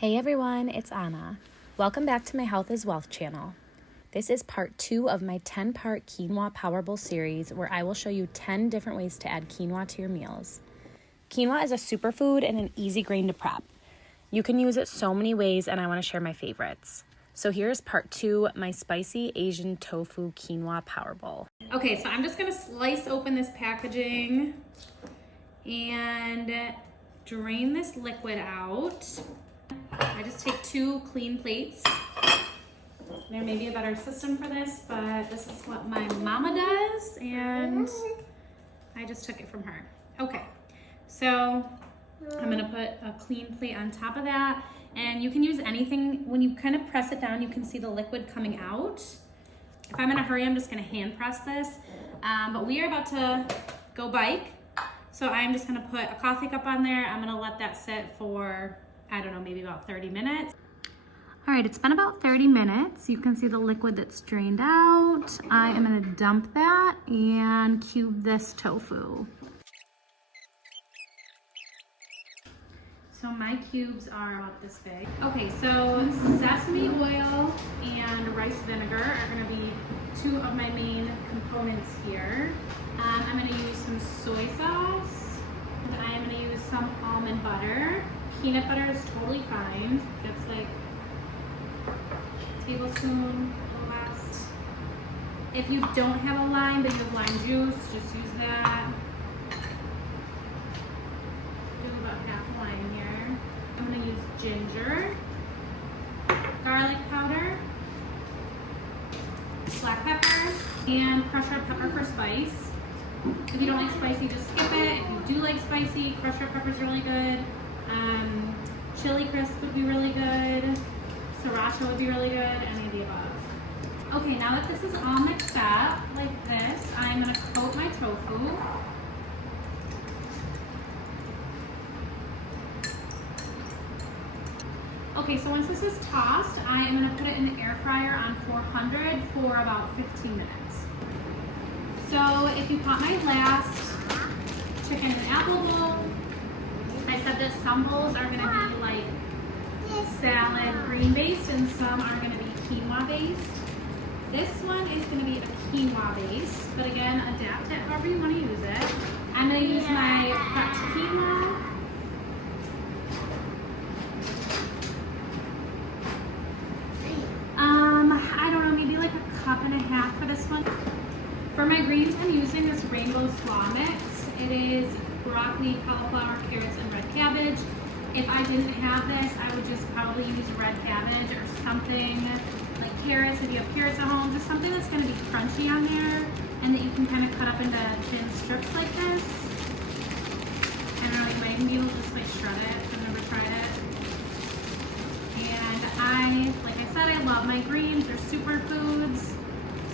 Hey everyone, it's Anna. Welcome back to my Health is Wealth channel. This is part 2 of my 10-part Quinoa Power Bowl series where I will show you 10 different ways to add quinoa to your meals. Quinoa is a superfood and an easy grain to prep. You can use it so many ways and I want to share my favorites. So here's part 2, my Spicy Asian Tofu Quinoa Power Bowl. Okay, so I'm just going to slice open this packaging and drain this liquid out. I just take 2 clean plates. There may be a better system for this, but this is what my mama does, and I just took it from her. Okay, so I'm gonna put a clean plate on top of that, and you can use anything. When you kind of press it down, you can see the liquid coming out. If I'm in a hurry, I'm just gonna hand press this, but we are about to go bike, so I'm just gonna put a coffee cup on there. I'm gonna let that sit for, I don't know, maybe about 30 minutes. All right, it's been about 30 minutes. You can see the liquid that's drained out. I am gonna dump that and cube this tofu. So my cubes are about this big. Okay, so sesame oil and rice vinegar are gonna be 2 of my main components here. I'm gonna use some soy sauce. And I am gonna use some almond butter. Peanut butter is totally fine. It's like a tablespoon or less. If you don't have a lime, but you have lime juice, just use that. Do about half a lime here. I'm gonna use ginger, garlic powder, black pepper, and crushed red pepper for spice. If you don't like spicy, just skip it. If you do like spicy, crushed red pepper is really good. Chili crisp would be really good. Sriracha would be really good. Any of the above. Okay, now that this is all mixed up like this, I'm gonna coat my tofu. Okay, so once this is tossed, I am gonna put it in the air fryer on 400 for about 15 minutes. So if you caught my last chicken and apple bowl, I said that some bowls are gonna be like salad green based and some are gonna be quinoa based. This one is gonna be a quinoa base, but again, adapt it however you wanna use it. I'm gonna use my prepped quinoa. I don't know, maybe like a cup and a half for this one. For my greens, I'm using this rainbow slaw mix. It is broccoli, cauliflower, carrots, and red cabbage. If I didn't have this, I would just probably use red cabbage or something like carrots. If you have carrots at home, just something that's going to be crunchy on there and that you can kind of cut up into thin strips like this. I don't know, you might even be able to just like shred it. I've never tried it. And like I said, I love my greens. They're superfoods.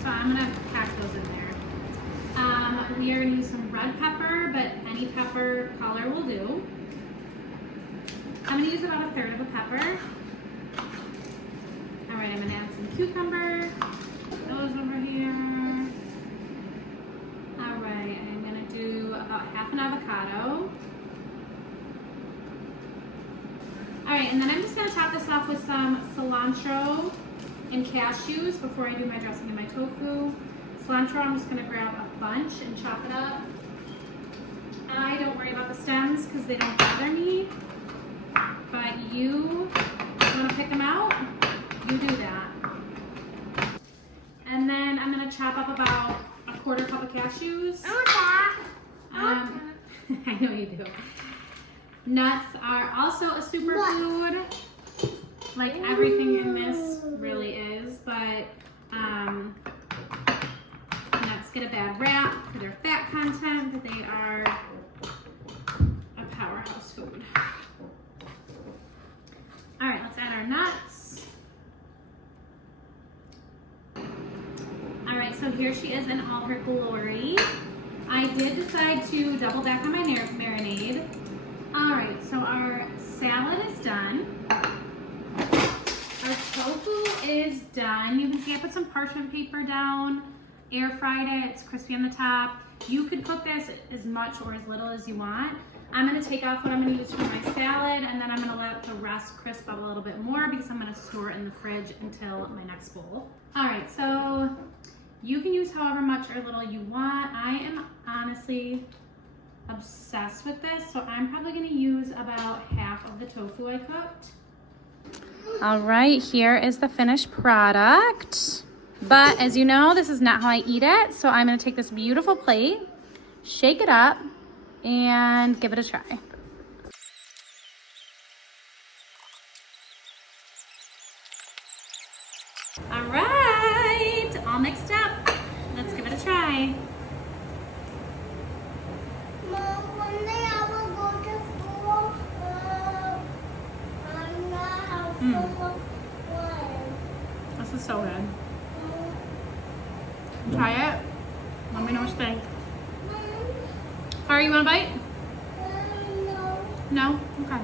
So I'm going to pack those in there. We are going to use some red pepper, but any pepper color will do. I'm going to use about 1/3 of a pepper. All right, I'm going to add some cucumber. Those over here. All right, I'm going to do about half an avocado. All right, and then I'm just going to top this off with some cilantro and cashews before I do my dressing and my tofu. Cilantro, I'm just going to grab a bunch and chop it up. I don't worry about the stems because they don't bother me, but you want to pick them out, you do that. And then I'm going to chop up about 1/4 cup of cashews. I know you do. Nuts are also a superfood, like everything in this really is, but nuts get a bad rap for their fat content, but they are a powerhouse food. All right, let's add our nuts. All right, so here she is in all her glory. I did decide to double back on my marinade. All right, so our salad is done. Our tofu is done. You can see I put some parchment paper down, air fried it, it's crispy on the top. You could cook this as much or as little as you want. I'm gonna take off what I'm gonna use for my salad, and then I'm gonna let the rest crisp up a little bit more because I'm gonna store it in the fridge until my next bowl. All right, so you can use however much or little you want. I am honestly obsessed with this, so I'm probably gonna use about half of the tofu I cooked. All right, here is the finished product. But as you know, this is not how I eat it, so I'm gonna take this beautiful plate, shake it up, and give it a try. All right, all mixed up. Let's give it a try. Mom, one day I will go to school and have some of fun. This is so good. Try it. Let me know what you think. Ari, you want a bite? No. No? Okay.